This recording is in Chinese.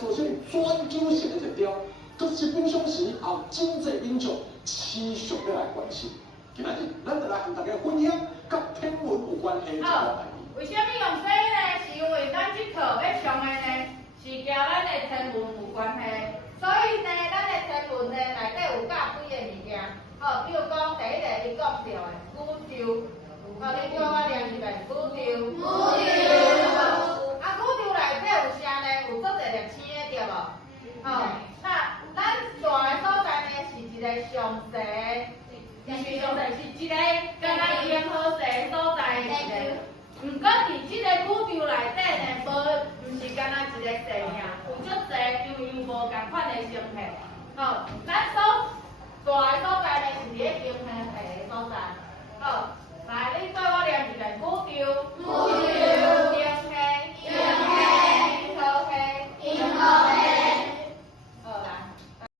做些专注性的目标，佮基本上是后经济因素持续要来关心。今仔日，咱就来和大家分享甲天文有关系一个代志。为什么用这个呢？是因为咱这课要上的呢，是甲咱的天文有关系，所以呢，咱的天文呢内底有教几个物件，比如讲第一个伊讲到的宇宙，你叫我念一遍宇宙。宇宙。宇宙内底有啥呢？有足侪粒星的对无？那咱住的所在呢是一个上西，是上西是一个敢若银河系所在的一个。毋过伫即个宇宙内底呢，毋是干那一个星尔，有足侪样样无共款的星系。咱所住的所在